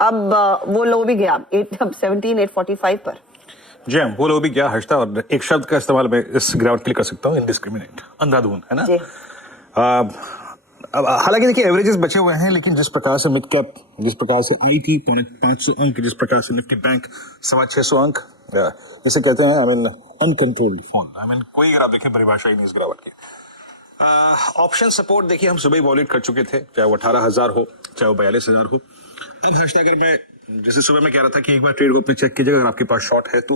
अब वो लो भी गया 17,845 पर। जी हाँ, वो लो भी गया हर्षता, और एक शब्द का इस्तेमाल मैं इस गिरावट के लिए कर सकता हूँ, इनडिस्क्रिमिनेट, अंधाधुंध, है ना। अब हालांकि देखिए एवरेजेस बचे हुए हैं, लेकिन जिस प्रकार से मिड कैप, जिस प्रकार से आईटी 500 अंक, जिस प्रकार से निफ्टी बैंक 650 अंक, जैसे कहते हैं I mean uncontrolled fall, I mean कोई अगर आप देखें परिभाषा ही नहीं इस गिरावट की। ऑप्शन सपोर्ट देखिए हम सुबह ही वॉलेट कर चुके थे, चाहे वो 18,000 हो चाहे वो 42,000 हो। अब हर्षता अगर मैं जैसे सुबह में कह रहा था कि एक बार ट्रेड को अपने चेक कीजिएगा अगर आपके पास शॉर्ट है तो,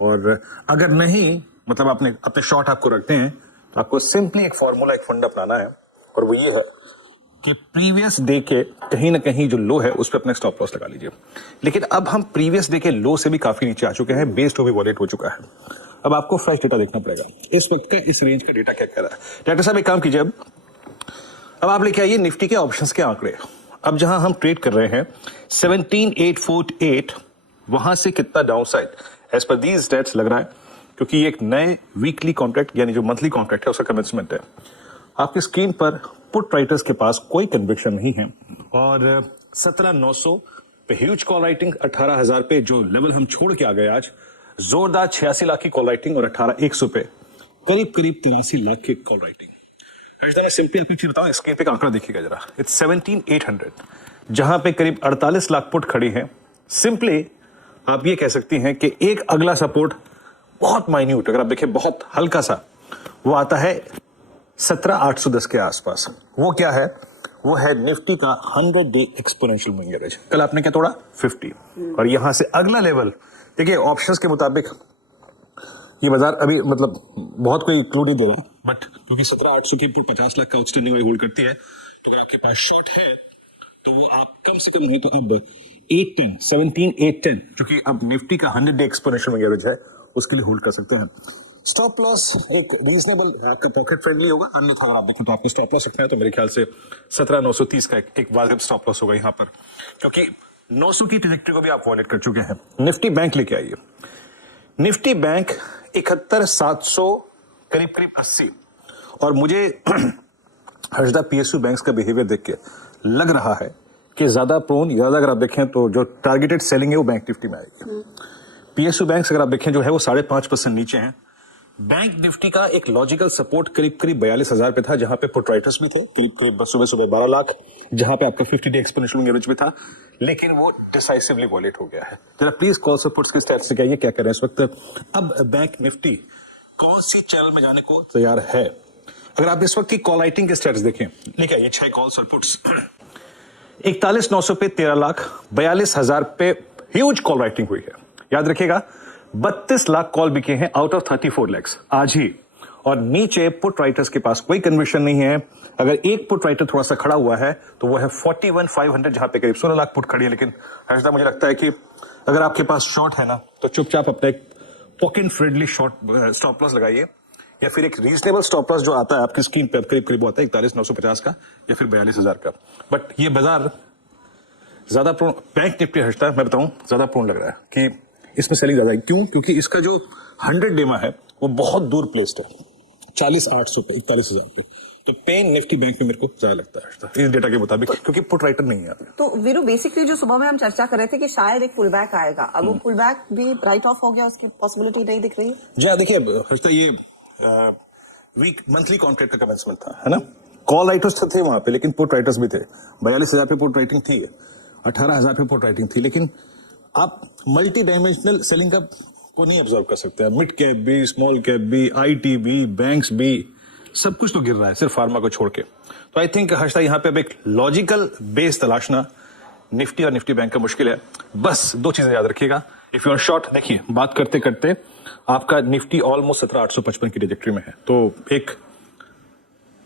और अगर नहीं मतलब आपने अपने शॉर्ट आपको रखते हैं तो आपको सिंपली एक फॉर्मूला, एक फंड अपनाना है, और वो ये है कि प्रीवियस डे के कहीं ना कहीं जो लो है उस पर अपना स्टॉप लॉस लगा लीजिए। लेकिन अब हम प्रीवियस डे के लो से भी काफी नीचे आ चुके हैं, बेस टू भी वॉलेट हो चुका है। अब आपको फ्रेश डेटा देखना पड़ेगा, इस वक्त का इस रेंज का डेटा क्या कह रहा है। डॉक्टर साहब एक काम कीजिए, अब आप लेके आइए निफ्टी के ऑप्शंस के आंकड़े। अब जहां हम ट्रेड कर रहे हैं 17,848, वहां से कितना डाउनसाइड एज पर दीज स्टेट्स लग रहा है, क्योंकि एक नए वीकली कॉन्ट्रैक्ट यानी जो मंथली कॉन्ट्रैक्ट है उसका कमेंसमेंट है। आपकी स्क्रीन पर पुट राइटर्स के पास कोई कन्विक्शन नहीं है, और 17,900 पे ह्यूज कॉल राइटिंग, 18,000 पे जो लेवल हम छोड़ के आ गए आज, जोरदार 86 लाख की कॉल राइटिंग, और 18,100 पे करीब 83 लाख की कॉल राइटिंग। हर्षदा मैं सिंपली आपको चीज बताऊं, स्क्रीन पे का आंकड़ा देखिएगा जरा, इट्स 17,800, जहां पे करीब 48 लाख पुट खड़ी है। सिंपली आप ये कह सकती हैं कि एक अगला सपोर्ट बहुत माइन्यूट, अगर आप देखें बहुत हल्का सा, वो आता है 17,810 के आसपास। वो क्या है? वो है निफ्टी का 100 डे एक्सपोनेंशियल मूविंग एवरेज। कल आपने क्या तोड़ा? 50, और यहां से अगला लेवल देखिए ऑप्शंस के मुताबिक ये बाजार अभी मतलब बहुत कोई क्लू नहीं दे रहा, बट क्योंकि 17,800 की पुट 50 लाख का आउटस्टैंडिंग वाली होल्ड करती है, तो अगर आपके पास शॉर्ट है तो वो आप कम से कम नहीं तो अब 17,810 जो कि अब निफ्टी का 100 डे एक्सपोनेंशियल मूविंग एवरेज है, उसके लिए होल्ड कर सकते हैं। स्टॉप लॉस एक रीजनेबल आपका पॉकेट फ्रेंडली होगा, अन्यथा अगर आप देखें तो आपको स्टॉप लॉस रखना है तो मेरे ख्याल से 17,930 का एक वाजिब स्टॉप लॉस होगा यहाँ पर, क्योंकि 900 की ट्रैजेक्टरी को भी आप वॉलेट कर चुके हैं। निफ्टी बैंक लेके आइए, निफ्टी बैंक 71,700 करीब 80, और मुझे हर्षदा पीएसयू बैंक्स का बिहेवियर देख के लग रहा है कि ज्यादा अगर आप देखें तो जो टारगेटेड सेलिंग है वो बैंक निफ्टी में आएगी। पीएसयू बैंक्स अगर आप देखें जो है वो 5.5% नीचे हैं। बैंक निफ्टी का एक लॉजिकल सपोर्ट करीब 42,000 पे था, जहां पे पुट राइटर्स भी थे करीब सुबह 12 लाख, जहां पे आपका 50 डे एक्सपोनेंशियल मूविंग एवरेज भी था, लेकिन वो डिसाइसिवली वॉलेट हो गया है। जरा प्लीज कॉल सपोर्ट्स की स्टैट्स दिखाइए क्या कर रहे हैं इस वक्त। अब बैंक निफ्टी कौन सी चैनल में जाने को तैयार है? अगर आप इस वक्त की कॉल राइटिंग के स्टैट्स देखें, लेके आइए 6 कॉल्स और पुट्स। 41,900 पे 13 लाख, 42,000 पे ह्यूज कॉल राइटिंग हुई है। याद रखिएगा 32 लाख कॉल बिके हैं आउट ऑफ 34 लैक्स आज ही, और नीचे पुट राइटर्स के पास कोई कन्विक्शन नहीं है। अगर एक पुट राइटर थोड़ा सा खड़ा हुआ है तो वो है 41,500, जहां पे करीब 16 लाख पुट खड़ी है। लेकिन हर्षदा मुझे लगता है कि अगर आपके पास शॉर्ट है ना तो चुपचाप अपना एक pocket friendly short stop loss लगाइए, या फिर एक रीजनेबल स्टॉप लॉस जो आता है आपकी स्क्रीन पर करीब आता है 41,950 का या फिर 42,000 का। बट ये बाजार ज्यादा प्रोन, बैंक निफ्टी हर्षदा मैं बताऊं ज्यादा प्रोन लग रहा है कि इसमें सेलिंग ज्यादा है। क्यों? क्योंकि इसका जो 100 डेमा है वो बहुत दूर प्लेस्ड है, 40,800 पे, 41,000 पे। तो पेन निफ्टी बैंक में मेरे को ज्यादा लगता है इस डेटा के मुताबिक, क्योंकि पुट राइटर नहीं है। तो वीरू बेसिकली जो सुबह में हम चर्चा कर रहे थे कि शायद एक पुल बैक आएगा, अब वो पुल बैक भी राइट ऑफ हो गया, उसकी पॉसिबिलिटी नहीं दिख रही है। जी देखिए हर्षदा, ये वीक मंथली कॉन्ट्रैक्ट का कमेंसमेंट था, है ना। कॉल राइटर्स थे वहां पे, लेकिन पुट राइटर्स भी थे। 42,000 पे पुट राइटिंग थी, 18,000 पे पुट राइटिंग थी, लेकिन आप मल्टी डायमेंशनल सेलिंग का को नहीं ऑब्जर्व कर सकते हैं। मिड कैप भी, स्मॉल कैप भी, आईटी भी, बैंक्स भी, सब कुछ तो गिर रहा है सिर्फ फार्मा को छोड़ के। तो आई थिंक हर्षदा यहाँ पे अब एक लॉजिकल बेस तलाशना निफ्टी और निफ्टी बैंक का मुश्किल है। बस 2 चीजें याद रखिएगा, इफ यू आर शॉर्ट, देखिए बात करते करते आपका निफ्टी ऑलमोस्ट 17,855 की ट्रैजेक्टरी में है, तो एक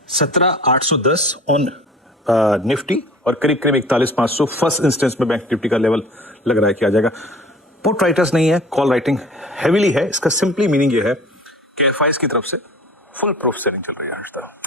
17,810 ऑन निफ्टी और करीब 41,500 फर्स्ट इंस्टेंस में बैंक निफ्टी का लेवल लग रहा है कि आ जाएगा। पुट राइटर्स नहीं है, कॉल राइटिंग हैवीली है। इसका सिंपली मीनिंग ये है कि एफआईज की तरफ से फुल प्रूफ सेलिंग चल रही है आज तक।